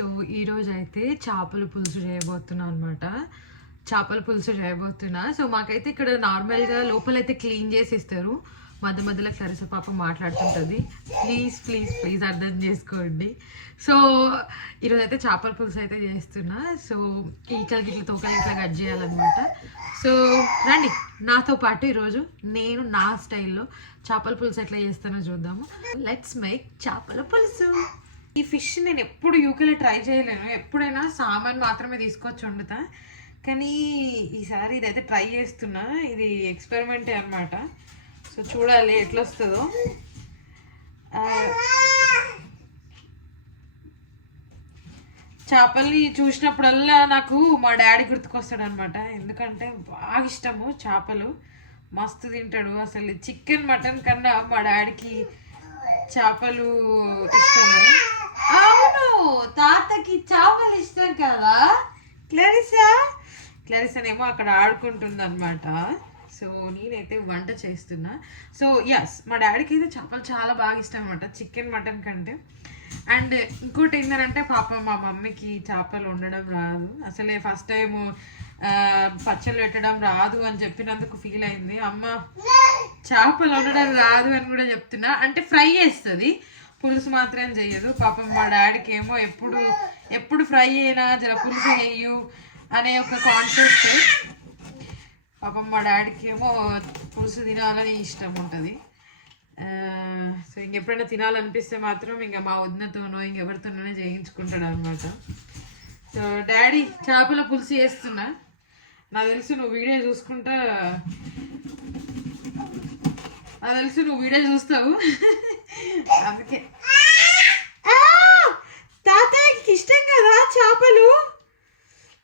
So ఈరోజు అయితే చేపల పులుసు చేయబోతున్నా అనమాట. చేపల పులుసు చేయబోతున్నా. సో మాకైతే ఇక్కడ నార్మల్గా లోపలైతే క్లీన్ చేసి ఇస్తారు. మధ్య మధ్యలో క్లరిస పాప మాట్లాడుతుంటుంది. ప్లీజ్ ప్లీజ్ ప్లీజ్ అర్థం చేసుకోండి. సో ఈరోజు అయితే చేపల పులుసు అయితే చేస్తున్నా. సో ఈకలు గిట్ల తోకలు ఇట్లా కట్ చేయాలన్నమాట. సో రండి నాతో పాటు ఈరోజు నేను నా స్టైల్లో చేపల పులుసు ఎట్లా చేస్తానో చూద్దాము. లెట్స్ మేక్ చేపల పులుసు. ఈ ఫిష్ నేను ఎప్పుడు యూకేలో ట్రై చేయలేను. ఎప్పుడైనా సామాన్ మాత్రమే తీసుకొచ్చి వండుతా. కానీ ఈసారి ఇదైతే ట్రై చేస్తున్నా. ఇది ఎక్స్పెరిమెంటే అనమాట. సో చూడాలి ఎట్లా వస్తుందో. చేపల్ని చూసినప్పుడల్లా నాకు మా డాడీ గుర్తుకొస్తాడు అనమాట. ఎందుకంటే బాగా ఇష్టము చేపలు, మస్తు తింటాడు. అసలు చికెన్ మటన్ కన్నా మా డాడీకి చేపలు ఇష్టము. అవును, తాతకి చేపలు ఇష్టం కదా. క్లారిసానేమో అక్కడ ఆడుకుంటుంది అనమాట. సో నేనైతే వంట చేస్తున్నా. సో ఎస్, మా డాడీకి అయితే చేపలు చాలా బాగా ఇష్టం అనమాట, చికెన్ మటన్ కంటే. అండ్ ఇంకోటి ఏంటంటే పాప మా మమ్మీకి చేపలు వండడం రాదు. అసలే ఫస్ట్ టైం పచ్చళ్ళు పెట్టడం రాదు అని చెప్పినందుకు ఫీల్ అయింది. అమ్మ చేపలు వండడం రాదు అని కూడా చెప్తున్నా. అంటే ఫ్రై చేస్తుంది, పులుసు మాత్రం చెయ్యదు. పాపం మా డాడీకి ఏమో ఎప్పుడు ఫ్రై అయినా జర పులుసు చెయ్యు అనే ఒక కాన్సెప్ట్. పాపం మా డాడీకి ఏమో పులుసు తినాలని ఇష్టం ఉంటుంది. సో ఇంకెప్పుడైనా తినాలనిపిస్తే మాత్రం ఇంకా మా వదినతోనో ఇంకెవరితోనో చేయించుకుంటాడు అనమాట. సో డాడీ చేపల పులుసు చేస్తున్నా. నాకు తెలుసు నువ్వు వీడియో చూస్తావు. అందుకే తాతయ్యకి ఇష్టం కదా చేపలు.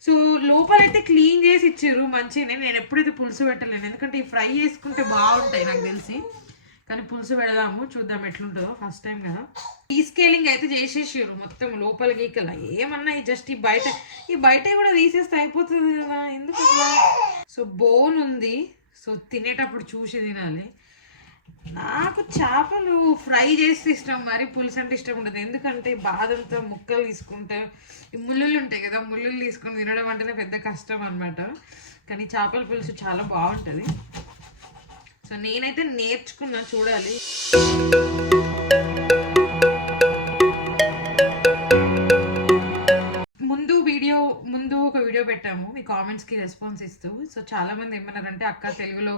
సో లోపలైతే క్లీన్ చేసి ఇచ్చారు మంచిగానే. నేను ఎప్పుడైతే పులుసు పెట్టలేను, ఎందుకంటే ఈ ఫ్రై చేసుకుంటే బాగుంటాయి నాకు తెలిసి. కానీ పులుసు పెడదాము, చూద్దాం ఎట్లుంటుందో. ఫస్ట్ టైం కదా. ఈ స్కేలింగ్ అయితే చేసేసారు మొత్తం లోపల గీకల. ఏమన్నా జస్ట్ ఈ బయట కూడా తీసేస్తే అయిపోతుంది కదా, ఎందుకు ఇట్లా. సో బోన్ ఉంది, సో తినేటప్పుడు చూసి తినాలి. నాకు చేపలు ఫ్రై చేస్తే ఇష్టం, మరి పులుసు అంటే ఇష్టం ఉండదు. ఎందుకంటే బాదంతో ముక్కలు తీసుకుంటే ఈ ముళ్ళులు ఉంటాయి కదా, ముళ్ళులు తీసుకొని తినడం అంటేనే పెద్ద కష్టం అనమాట. కానీ చేపల పులుసు చాలా బాగుంటుంది. సో నేనైతే నేర్చుకున్నా, చూడాలి. ముందు ఒక వీడియో పెట్టాము, మీ కామెంట్స్కి రెస్పాన్స్ ఇస్తూ. సో చాలా మంది ఏమన్నారంటే అక్క తెలుగులో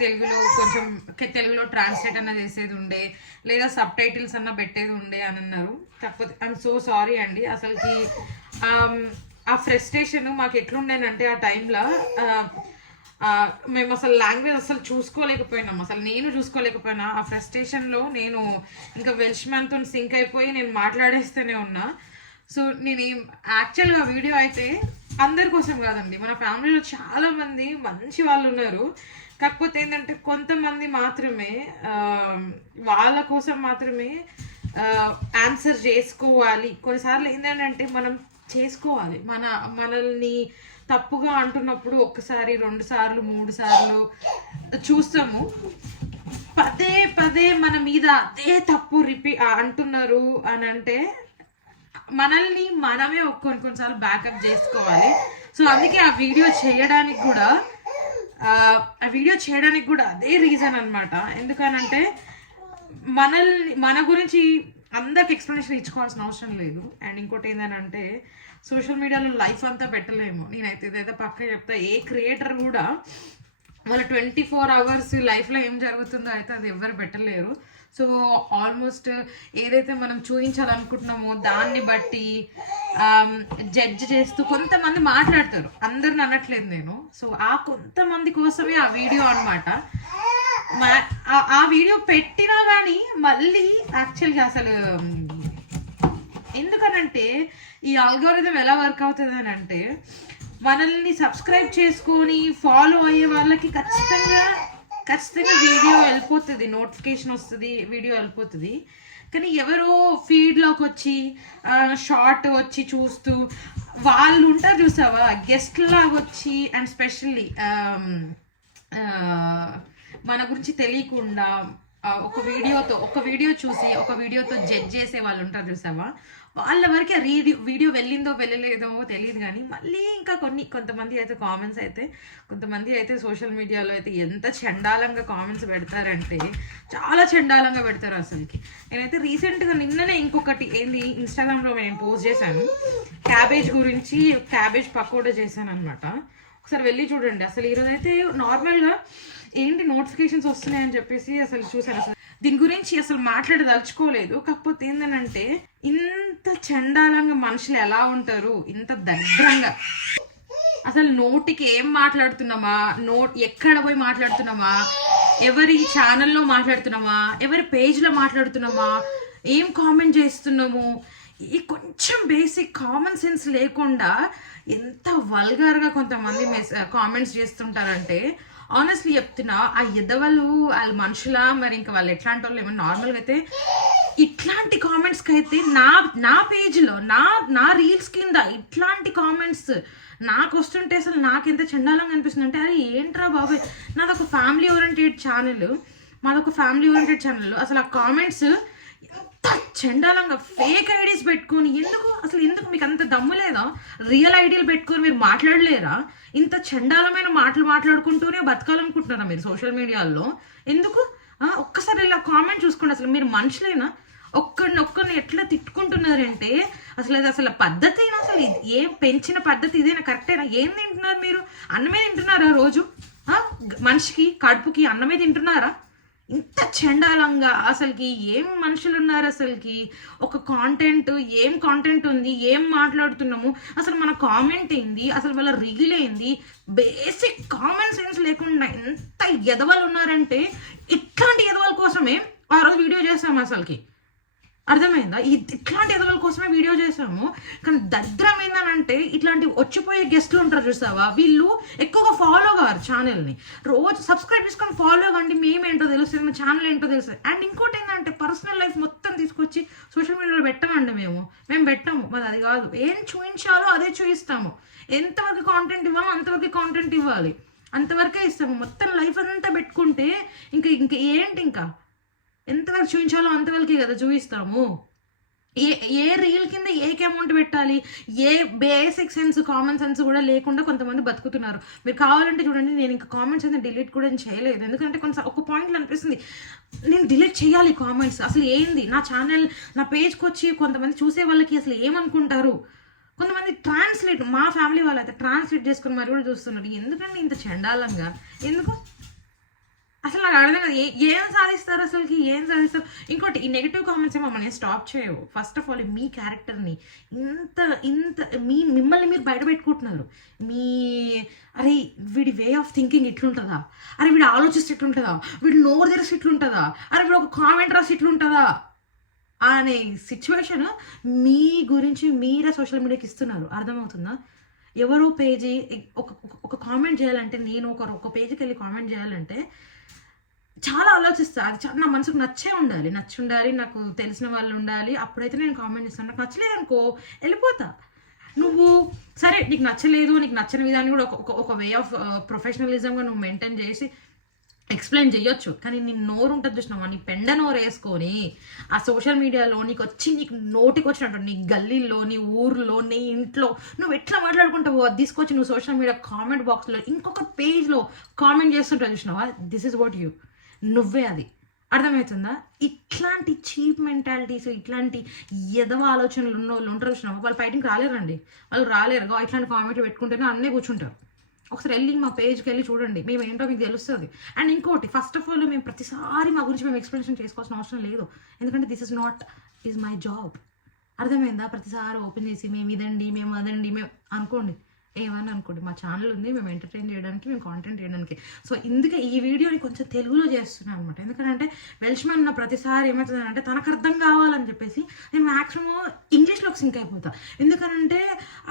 కొంచెం తెలుగులో ట్రాన్స్లేట్ అన్న చేసేది ఉండే, లేదా సబ్ టైటిల్స్ అన్న పెట్టేది ఉండే అని అన్నారు. కాకపోతే ఐఎమ్ సో సారీ అండి. అసలుకి ఆ ఫ్రస్ట్రేషన్ మాకు ఎట్లుండేనంటే ఆ టైంలో మేము అసలు లాంగ్వేజ్ అసలు చూసుకోలేకపోయినాం. అసలు నేను చూసుకోలేకపోయినా. ఆ ఫ్రస్ట్రేషన్లో నేను ఇంకా వెల్ష్ మ్యాన్తో సింక్ అయిపోయి నేను మాట్లాడేస్తూనే ఉన్నా. సో నేను యాక్చువల్గా వీడియో అయితే అందరి కోసం కాదండి, మన ఫ్యామిలీలో చాలామంది మంచి వాళ్ళు ఉన్నారు. కాకపోతే ఏంటంటే కొంతమంది మాత్రమే వాళ్ళ కోసం మాత్రమే ఆన్సర్ చేసుకోవాలి. కొన్నిసార్లు ఏంటంటే మనం చేసుకోవాలి, మనల్ని తప్పుగా అంటున్నప్పుడు 1 సారి 2 సార్లు 3 సార్లు చూస్తాము. పదే మన మీద అదే తప్పు అంటున్నారు అని అంటే మనల్ని మనమే కొన్నిసార్లు బ్యాకప్ చేసుకోవాలి. సో అందుకే ఆ వీడియో చేయడానికి కూడా అదే రీజన్ అనమాట. ఎందుకనంటే మన గురించి అందరికి ఎక్స్ప్లెనేషన్ ఇచ్చుకోవాల్సిన అవసరం లేదు. అండ్ ఇంకోటి ఏంటంటే సోషల్ మీడియాలో లైఫ్ అంతా పెట్టలేము. నేనైతే ఇదైతే పక్క చెప్తా, ఏ క్రియేటర్ కూడా వాళ్ళ 24 hours లైఫ్లో ఏం జరుగుతుందో అయితే అది ఎవరు పెట్టలేరు. సో ఆల్మోస్ట్ ఏదైతే మనం చూపించాలనుకుంటున్నామో దాన్ని బట్టి జడ్జ్ చేస్తూ కొంతమంది మాట్లాడతారు. అందరిని అనట్లేదు నేను. సో ఆ కొంతమంది కోసమే ఆ వీడియో అనమాట. ఆ వీడియో పెట్టినా కానీ మళ్ళీ యాక్చువల్గా అసలు ఎందుకనంటే ఈ ఆల్గోరిథం ఎలా వర్క్ అవుతుంది అని అంటే, మనల్ని సబ్స్క్రైబ్ చేసుకొని ఫాలో అయ్యే వాళ్ళకి ఖచ్చితంగా వీడియో వెళ్ళిపోతుంది, నోటిఫికేషన్ వస్తుంది, వీడియో వెళ్ళిపోతుంది. కానీ ఎవరో ఫీడ్లోకి వచ్చి షార్ట్ వచ్చి చూస్తూ వాళ్ళు ఉంటారు చూసావా, గెస్ట్ లాగా వచ్చి, అండ్ స్పెషల్లీ మన గురించి తెలియకుండా ఒక వీడియో చూసి ఒక వీడియోతో జడ్జ్ చేసే వాళ్ళు ఉంటారు చూసావా, వాళ్ళ వరకు ఆ వీడియో వెళ్ళిందో వెళ్ళలేదో తెలియదు. కానీ మళ్ళీ ఇంకా కొంతమంది అయితే కామెంట్స్ అయితే, కొంతమంది అయితే సోషల్ మీడియాలో అయితే ఎంత చండాలంగా కామెంట్స్ పెడతారంటే చాలా చండాలంగా పెడతారు అసలుకి. నేనైతే రీసెంట్గా నిన్ననే ఇంకొకటి ఏంది ఇన్స్టాగ్రామ్లో నేను పోస్ట్ చేశాను, క్యాబేజ్ గురించి, క్యాబేజ్ పకోడా చేశాను అనమాట. ఒకసారి వెళ్ళి చూడండి. అసలు ఈరోజు అయితే నార్మల్గా ఏంటి నోటిఫికేషన్స్ వస్తున్నాయని చెప్పేసి అసలు చూసాను. అసలు దీని గురించి అసలు మాట్లాడదలుచుకోలేదు. కాకపోతే ఏంటంటే ఇంత చండాలంగా మనుషులు ఎలా ఉంటారు, ఇంత దరిద్రంగా, అసలు నోటికి ఏం మాట్లాడుతున్నామా, ఎక్కడ పోయి మాట్లాడుతున్నామా, ఎవరి ఛానల్లో మాట్లాడుతున్నామా, ఎవరి పేజ్లో మాట్లాడుతున్నామా, ఏం కామెంట్ చేస్తున్నాము, ఈ కొంచెం బేసిక్ కామన్ సెన్స్ లేకుండా ఎంత వల్గర్గా కొంతమంది కామెంట్స్ చేస్తుంటారంటే, ఆనెస్ట్లీ చెప్తున్నా, ఆ ఎదవలు వాళ్ళ మనుషులా మరి ఇంకా వాళ్ళు ఎట్లాంటి వాళ్ళు ఏమన్నా నార్మల్గా అయితే ఇట్లాంటి కామెంట్స్కి అయితే నా పేజ్లో నా రీల్స్ కింద ఇట్లాంటి కామెంట్స్ నాకు వస్తుంటే అసలు నాకు ఎంత చండాలంగా అనిపిస్తుంది అంటే, అరే ఏంట్రా బాబాయ్, నాదొక ఫ్యామిలీ ఓరియంటెడ్ ఛానల్, అసలు ఆ కామెంట్స్ ఎంత చండాలంగా ఫేక్ ఐడీస్ పెట్టుకొని ఎందుకు మీకు అంత దమ్ము లేదా? రియల్ ఐడీలు పెట్టుకొని మీరు మాట్లాడలేరా? ఇంత చండాలమైన మాటలు మాట్లాడుకుంటూనే బతకాలనుకుంటున్నారా మీరు సోషల్ మీడియాలో? ఎందుకు? ఒక్కసారి ఇలా కామెంట్ చూసుకోండి. అసలు మీరు మనుషులేనా? ఒక్కరిని ఎట్లా తిట్టుకుంటున్నారంటే అసలు పద్ధతి అయినా, అసలు ఏం పెంచిన పద్ధతి ఇదేనా? కరెక్టేనా? ఏం తింటున్నారు మీరు? అన్నమే తింటున్నారా రోజు? మనిషికి కడుపుకి అన్నమే తింటున్నారా? ఇంత చండాలంగా అసలుకి ఏం మనుషులు ఉన్నారు అసలుకి? ఒక ఏం కాంటెంట్ ఉంది, ఏం మాట్లాడుతున్నాము, అసలు మన కామెంట్ ఏంది, అసలు వాళ్ళ రీల్ ఏంది, బేసిక్ కామన్ సెన్స్ లేకుండా ఎంత ఎదవలు ఉన్నారంటే, ఇట్లాంటి ఎదవల కోసమే ఆ రోజు వీడియో చేస్తాము. అసలుకి అర్థమైందా? ఇట్లాంటి ఎదవల కోసమే వీడియో చేసాము. కానీ దరిద్రం ఏందనంటే, ఇట్లాంటి వచ్చిపోయే గెస్ట్లు ఉంటారు చూసావా, వీళ్ళు ఎక్కువగా ఫాలో కారు ఛానల్ని. రోజు సబ్స్క్రైబ్ చేసుకొని ఫాలో కండి, మేమేంటో తెలుస్తుంది, మా ఛానల్ ఏంటో తెలుస్తుంది. అండ్ ఇంకోటి ఏంటంటే, పర్సనల్ లైఫ్ మొత్తం తీసుకొచ్చి సోషల్ మీడియాలో పెట్టమండి. మేము పెట్టాము, మరి అది కాదు. ఏం చూపించాలో అదే చూపిస్తాము. ఎంతవరకు కాంటెంట్ ఇవ్వాలో అంతవరకు కాంటెంట్ ఇవ్వాలి, అంతవరకే ఇస్తాము. మొత్తం లైఫ్ అంతా పెట్టుకుంటే ఇంకా ఏంటి, ఇంకా ఎంతవరకు చూపించాలో అంతవరకే కదా చూపిస్తాము. ఏ రీల్ కింద ఏకి అమౌంట్ పెట్టాలి, ఏ బేసిక్ సెన్స్ కామన్ సెన్స్ కూడా లేకుండా కొంతమంది బతుకుతున్నారు. మీరు కావాలంటే చూడండి, నేను ఇంకా కామెంట్స్ అయితే డిలీట్ కూడా చేయలేదు. ఎందుకంటే ఒక పాయింట్లో అనిపిస్తుంది నేను డిలీట్ చేయాలి కామెంట్స్. అసలు ఏంది నా ఛానల్, నా పేజ్కి వచ్చి కొంతమంది చూసే వాళ్ళకి అసలు ఏమనుకుంటారు? కొంతమంది మా ఫ్యామిలీ వాళ్ళు అయితే ట్రాన్స్లేట్ చేసుకుని మరి కూడా చూస్తున్నారు. ఎందుకంటే ఇంత చండాలంగా ఎందుకు? అసలు నాకు అర్థం కదా, ఏం సాధిస్తారు అసలుకి, ఏం సాధిస్తారు? ఇంకోటి, ఈ నెగిటివ్ కామెంట్స్ ఏమో మనం స్టాప్ చేయవు. ఫస్ట్ ఆఫ్ ఆల్ మీ క్యారెక్టర్ని మిమ్మల్ని మీరు బయట పెట్టుకుంటున్నారు. అరే వీడి వే ఆఫ్ థింకింగ్ ఇట్లుంటుందా, అరే వీడు ఆలోచిస్తే ఇట్లుంటుందా, వీడు నోరు తెరిసి ఇట్లుంటుందా, అరే వీడు ఒక కామెంట్ రాసి ఇట్లుంటుందా అనే సిచ్యువేషన్ మీ గురించి మీరే సోషల్ మీడియాకి ఇస్తున్నారు. అర్థమవుతుందా? ఎవరో పేజీ ఒక కామెంట్ చేయాలంటే, నేను ఒక పేజీకి వెళ్ళి కామెంట్ చేయాలంటే చాలా ఆలోచిస్తా. అది నా మనసుకు నచ్చి ఉండాలి, నాకు తెలిసిన వాళ్ళు ఉండాలి, అప్పుడైతే నేను కామెంట్ చేస్తాను. నాకు నచ్చలేదు అనుకో వెళ్ళిపోతా. నువ్వు సరే నీకు నచ్చలేదు, నీకు నచ్చని విధాన్ని కూడా ఒక వే ఆఫ్ ప్రొఫెషనలిజంగా నువ్వు మెయింటైన్ చేసి ఎక్స్ప్లెయిన్ చేయొచ్చు. కానీ నీ నోరు ఉంటుంది చూసినావా, నీ పెండ నోరు వేసుకొని ఆ సోషల్ మీడియాలో నీకు నోటికి వచ్చినట్టు నీ గల్లీలో, నీ ఊర్లో, నీ ఇంట్లో నువ్వు ఎట్లా మాట్లాడుకుంటావు, అది తీసుకొచ్చి నువ్వు సోషల్ మీడియా కామెంట్ బాక్స్లో ఇంకొక పేజ్లో కామెంట్ చేస్తుంటావు చూసినావా, దిస్ ఇస్ వాట్ యూ, నువ్వే అది. అర్థమవుతుందా? ఇట్లాంటి చీప్ మెంటాలిటీస్, ఇట్లాంటి ఎదవ ఆలోచనలు ఉన్న వాళ్ళు ఉంటారు చూసినావా, వాళ్ళు బయటికి రాలేరండి. వాళ్ళు రాలేరు. ఇట్లాంటి కామెంట్లు పెట్టుకుంటేనే అన్నీ కూర్చుంటారు. ఒకసారి వెళ్ళి మా పేజ్కి వెళ్ళి చూడండి, మేము ఏంటో మీకు తెలుస్తుంది. అండ్ ఇంకోటి, ఫస్ట్ ఆఫ్ ఆల్ మేము ప్రతిసారి మా గురించి మేము ఎక్స్ప్లెనేషన్ చేసుకోవాల్సిన అవసరం లేదు. ఎందుకంటే దిస్ ఈజ్ మై జాబ్. అర్థమైందా? ప్రతిసారి ఓపెన్ చేసి మేము ఇదండి, మేము అదండి, మేము అనుకోండి, ఏమని అనుకోండి, మా ఛానల్ ఉంది, మేము ఎంటర్టైన్ చేయడానికి, మేము కాంటెంట్ చేయడానికి. సో ఇందుకే ఈ వీడియోని కొంచెం తెలుగులో చేస్తున్నాను అనమాట. ఎందుకంటే వెల్ష్మన్ ప్రతిసారి ఏమవుతుందంటే తనకు అర్థం కావాలని చెప్పేసి నేను మ్యాక్సిమం ఇంగ్లీష్లోకి సింక్ అయిపోతా. ఎందుకనంటే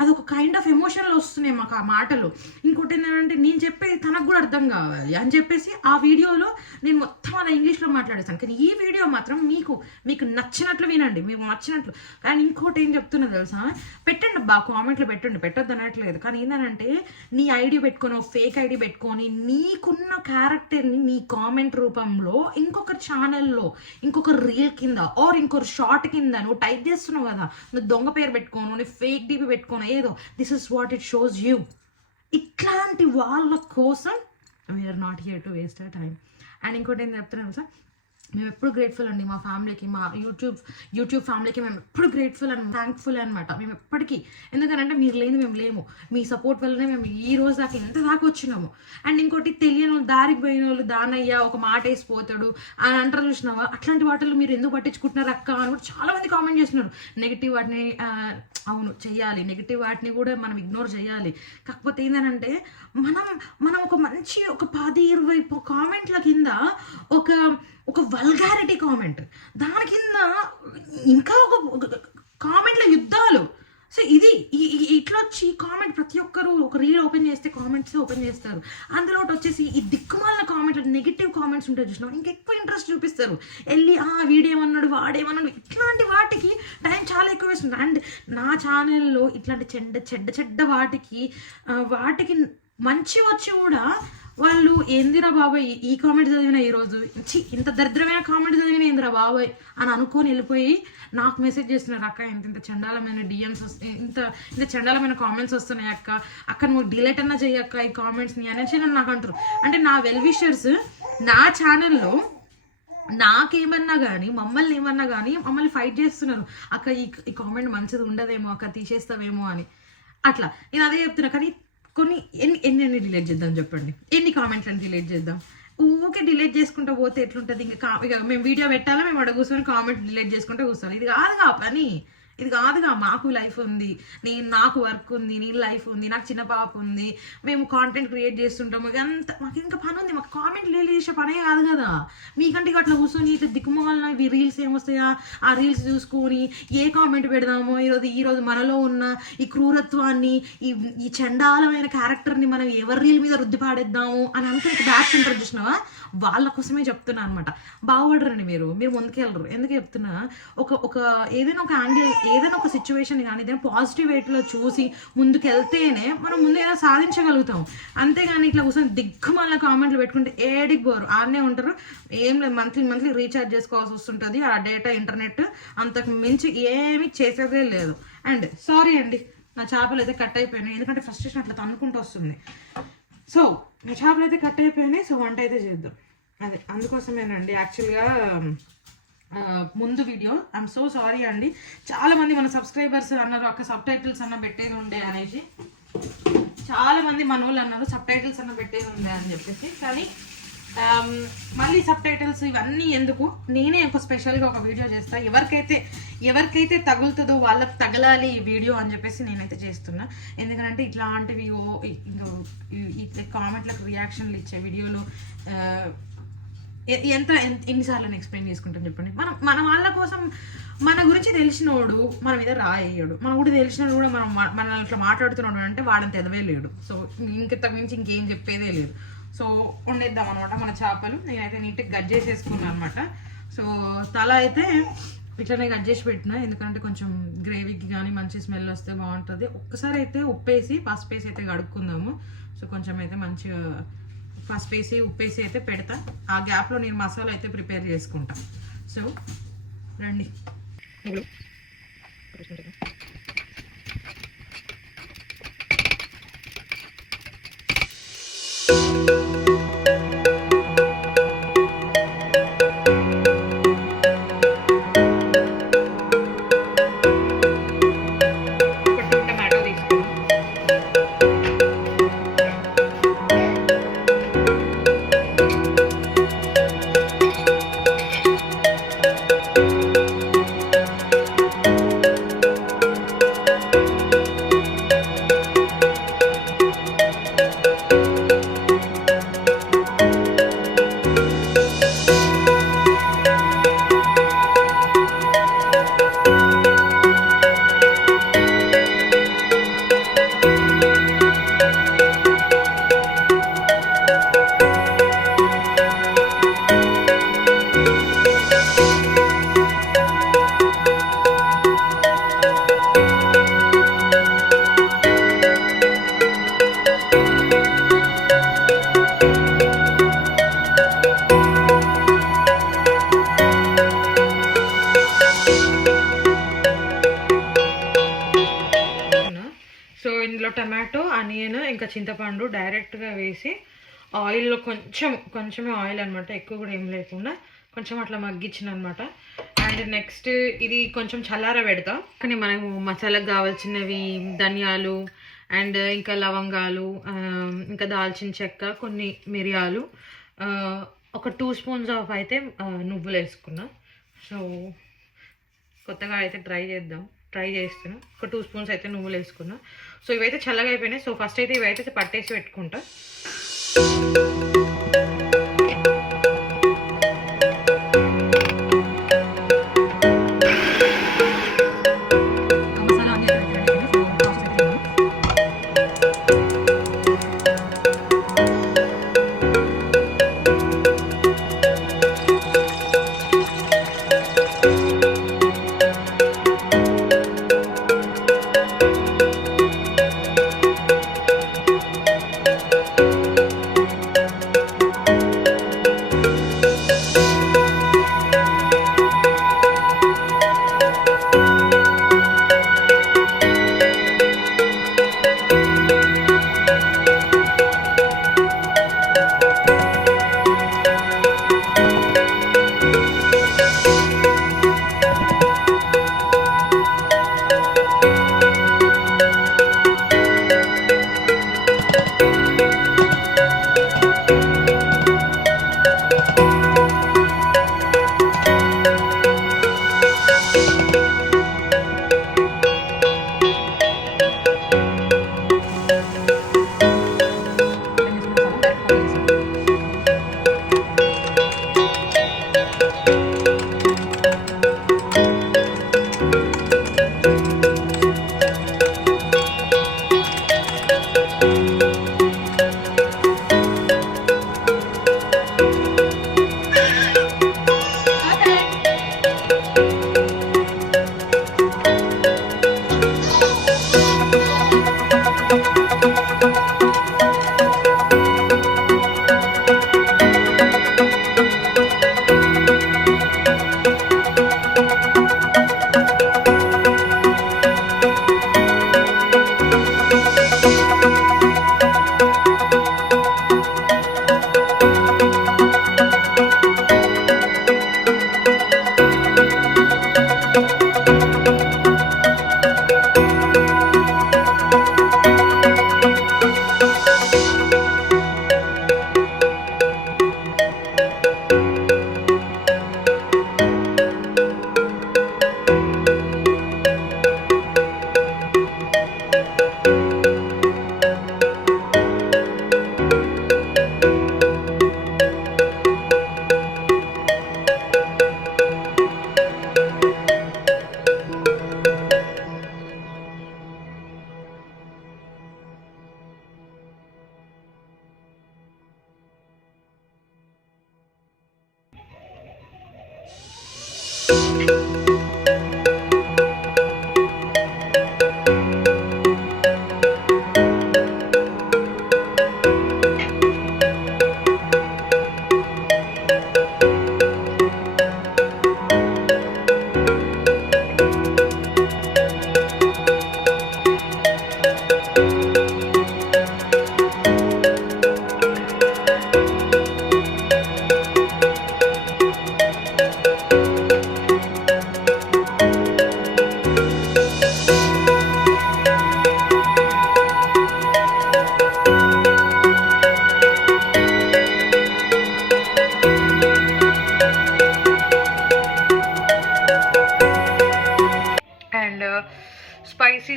అదొక కైండ్ ఆఫ్ ఎమోషన్లు వస్తున్నాయి మాకు ఆ మాటలు. ఇంకోటి ఏంటంటే నేను చెప్పేది తనకు కూడా అర్థం కావాలి అని చెప్పేసి ఆ వీడియోలో నేను మొత్తం అలా ఇంగ్లీష్లో మాట్లాడేస్తాను. కానీ ఈ వీడియో మాత్రం మీకు నచ్చినట్లు వినండి, మీకు నచ్చినట్లు. కానీ ఇంకోటి ఏం చెప్తున్నా తెలుసా, పెట్టండి కామెంట్లో పెట్టండి, పెట్టొద్దు అనట్లేదు. కానీ ఏంటంటే నీ ఐడి పెట్టుకొని ఫేక్ ఐడి పెట్టుకొని నీకున్న క్యారెక్టర్ని నీ కామెంట్ రూపంలో ఇంకొక ఛానల్లో ఇంకొక రీల్ కింద ఆర్ ఇంకొక షార్ట్ కింద నువ్వు టైప్ చేస్తున్నావు కదా, నువ్వు దొంగ పేరు పెట్టుకోను, నీ ఫేక్ డీపీ పెట్టుకోను, ఏదో this is what it shows you. ఇట్లాంటి వాళ్ళ కోసం we are not here to waste our time. And ఇంకోటి ఏం చెప్తున్నాను సార్, మేము ఎప్పుడు గ్రేట్ఫుల్ అండి మా ఫ్యామిలీకి, మా యూట్యూబ్ ఫ్యామిలీకి మేము ఎప్పుడు గ్రేట్ఫుల్ అండ్ థ్యాంక్ఫుల్ అనమాట. మేము ఎప్పటికీ, ఎందుకంటే మీరు లేని మేము లేము, మీ సపోర్ట్ వల్లనే మేము ఈ రోజు దాకా ఎంత దాకా వచ్చినాము. అండ్ ఇంకోటి తెలియని వాళ్ళు, దారికి పోయిన వాళ్ళు, దానయ్య ఒక మాట వేసిపోతాడు అని అంటారు చూసినావా, అట్లాంటి వాటిల్లో మీరు ఎందుకు పట్టించుకుంటున్నారు అక్క అని కూడా చాలా మంది కామెంట్ చేస్తున్నారు. నెగిటివ్ వాటిని అవును చెయ్యాలి, నెగిటివ్ వాటిని కూడా మనం ఇగ్నోర్ చేయాలి. కాకపోతే ఏంటంటే మనం ఒక మంచి ఒక 10-20 కామెంట్ల కింద ఒక వల్గారిటీ కామెంట్, దాని కింద ఇంకా ఒక కామెంట్ల యుద్ధాలు. సో ఇది ఇట్లా వచ్చి కామెంట్ ప్రతి ఒక్కరు ఒక రీల్ ఓపెన్ చేస్తే కామెంట్స్ ఓపెన్ చేస్తారు, అందులో వచ్చేసి ఈ దిక్కుమాలిన కామెంట్లు, నెగిటివ్ కామెంట్స్ ఉంటాయి చూసినా ఇంకెక్కువ ఇంట్రెస్ట్ చూపిస్తారు. వెళ్ళి వీడేమన్నాడు వాడేమన్నాడు ఇట్లాంటి వాటికి టైం చాలా ఎక్కువ వేస్తుంది. అండ్ నా ఛానల్లో ఇట్లాంటి చెడ్డ వాటికి మంచి వచ్చి కూడా వాళ్ళు ఏందిరా బాబాయ్ ఈ కామెంట్ చదివిన ఈరోజు ఇంత దరిద్రమైన కామెంట్ చదివిన ఏందిరా బాబాయ్ అని అనుకొని వెళ్ళిపోయి నాకు మెసేజ్ చేస్తున్నారు, అక్క ఇంత చండాలమైన డిఎమ్స్ వస్తాయి, ఇంత చండాలమైన కామెంట్స్ వస్తున్నాయి అక్క నువ్వు డిలీట్ అన్నా చెయ్యక్క ఈ కామెంట్స్ని అనేసి నాకు అంటారు. అంటే నా వెల్ విషర్స్ నా ఛానల్లో నాకేమన్నా కానీ మమ్మల్ని ఏమన్నా కానీ మమ్మల్ని ఫైట్ చేస్తున్నారు, అక్క ఈ కామెంట్ మంచిది ఉండదేమో అక్క తీసేస్తావేమో అని. అట్లా నేను అదే చెప్తున్నా. కానీ కొన్ని ఎన్ని డిలీట్ చేద్దాం చెప్పండి, ఎన్ని కామెంట్లను డిలీట్ చేద్దాం? ఊకే డిలీట్ చేసుకుంటూ పోతే ఎట్లుంటుంది? ఇక మేము వీడియో పెట్టాలా, మేము అక్కడ కూర్చొని కామెంట్ డిలీట్ చేసుకుంటూ కూర్చోవాలి. ఇది కాదుగా పని, ఇది కాదుగా. మాకు లైఫ్ ఉంది, నాకు వర్క్ ఉంది, నీ లైఫ్ ఉంది, నాకు చిన్న పాప ఉంది, మేము కాంటెంట్ క్రియేట్ చేస్తుంటాము, అంత మాకు ఇంకా పని ఉంది. మాకు కామెంట్ రిలీజ్ చేసే పనే కాదు కదా. మీకంటే అట్లా కూర్చొని ఇట్లా దిక్కుమోగలన ఇవి రీల్స్ ఏమొస్తాయా ఆ రీల్స్ చూసుకొని ఏ కామెంట్ పెడదామో, ఈరోజు మనలో ఉన్న ఈ క్రూరత్వాన్ని, ఈ చండాలమైన క్యారెక్టర్ని మనం ఎవరి రీల్ మీద రుద్ది పాడేద్దాము అని అనుకుని బ్యాట్స్ ఉంటారు చూసినావా, వాళ్ళ కోసమే చెప్తున్నా అనమాట. బాగుపడరండి మీరు ముందుకెళ్ళరు. ఎందుకు చెప్తున్నా, ఒక ఏదైనా ఒక యాంగిల్, ఏదైనా ఒక సిచ్యువేషన్ కానీ ఏదైనా పాజిటివ్ వేట్లో చూసి ముందుకెళ్తేనే మనం ముందు ఏదైనా సాధించగలుగుతాం. అంతేగాని ఇట్లా కూర్చొని దిగ్గుమల్ల కామెంట్లు పెట్టుకుంటే ఏడికి పోరు, ఆడనే ఉంటారు. ఏం లేదు, మంత్లీ రీఛార్జ్ చేసుకోవాల్సి వస్తుంటుంది. ఆ డేటా ఇంటర్నెట్ అంతకు మించి ఏమీ చేసేదే లేదు. అండ్ సారీ అండి, నా చేపలు అయితే కట్ అయిపోయినాయి, ఎందుకంటే ఫ్రస్ట్రేషన్ అట్లా తన్నుకుంటూ వస్తుంది. సో నా చేపలు అయితే కట్ అయిపోయినాయి. సో వంట అయితే చేద్దాం. అదే అందుకోసమేనండి యాక్చువల్గా ముందు వీడియో ఐఎమ్ సో సారీ అండి. చాలామంది మన సబ్స్క్రైబర్స్ అన్నారు, అక్క సబ్ టైటిల్స్ అన్న పెట్టేది ఉండే అనేసి. చాలామంది మన వాళ్ళు అన్నారు సబ్ టైటిల్స్ అన్న పెట్టేది ఉండే అని చెప్పేసి. కానీ మళ్ళీ సబ్ టైటిల్స్ ఇవన్నీ ఎందుకు, నేనే ఒక స్పెషల్గా ఒక వీడియో చేస్తాను. ఎవరికైతే తగులుతుందో వాళ్ళకి తగలాలి ఈ వీడియో అని చెప్పేసి నేనైతే చేస్తున్నా. ఎందుకంటే ఇట్లాంటివి ఇంకా కామెంట్లకు రియాక్షన్లు ఇచ్చే వీడియోలు ఎన్నిసార్లు ఎక్స్ప్లెయిన్ చేసుకుంటాను చెప్పండి. మన వాళ్ళ కోసం మన గురించి తెలిసినోడు మన మీద రాయ్యాడు, మన కూడా తెలిసినోడు కూడా మన ఇట్లా మాట్లాడుతున్నాడు అంటే వాడంత ఎదవే లేడు. సో ఇంక మించి ఇంకేం చెప్పేదే లేదు. సో వండేద్దాం అనమాట మన చేపలు. నేనైతే నీట్గా కట్ చేసేసుకున్నాను అనమాట. సో తల అయితే ఇట్లనే కట్ చేసి పెట్టిన, ఎందుకంటే కొంచెం గ్రేవీకి కానీ మంచి స్మెల్ వస్తే బాగుంటుంది. ఒక్కసారి అయితే ఉప్పేసి పసుపేసి అయితే కడుక్కుందాము. సో కొంచెం అయితే మంచిగా పసుపేసి ఉప్పేసి అయితే పెడతా. ఆ గ్యాప్లో నేను మసాలా అయితే ప్రిపేర్ చేసుకుంటా. సో రండి. ఇందులో టమాటో, ఆనియన్, ఇంకా చింతపండు డైరెక్ట్గా వేసి ఆయిల్లో కొంచెమే ఆయిల్ అనమాట, ఎక్కువ కూడా ఏం లేకుండా కొంచెం అట్లా మగ్గించిన అనమాట. అండ్ నెక్స్ట్ ఇది కొంచెం చల్లార పెడతా. కానీ మనము మసాలాకు కావాల్సినవి ధనియాలు అండ్ ఇంకా లవంగాలు, ఇంకా దాల్చిన చెక్క, కొన్ని మిరియాలు, ఒక 2 స్పూన్స్ ఆఫ్ అయితే నువ్వులు వేసుకున్నా. సో కొత్తగా అయితే ట్రై చేస్తున్నా. ఒక 2 స్పూన్స్ అయితే నువ్వులు వేసుకున్నా. సో ఇవైతే చల్లగా అయిపోయినాయి. సో ఫస్ట్ అయితే ఇవైతే పట్టేసి పెట్టుకుంటా.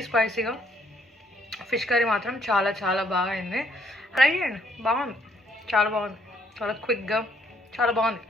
స్పైసీగా ఫిష్ కర్రీ మాత్రం చాలా చాలా బాగా అయింది. ట్రై చేయండి, బాగుంది, చాలా బాగుంది, చాలా క్విక్గా, చాలా బాగుంది.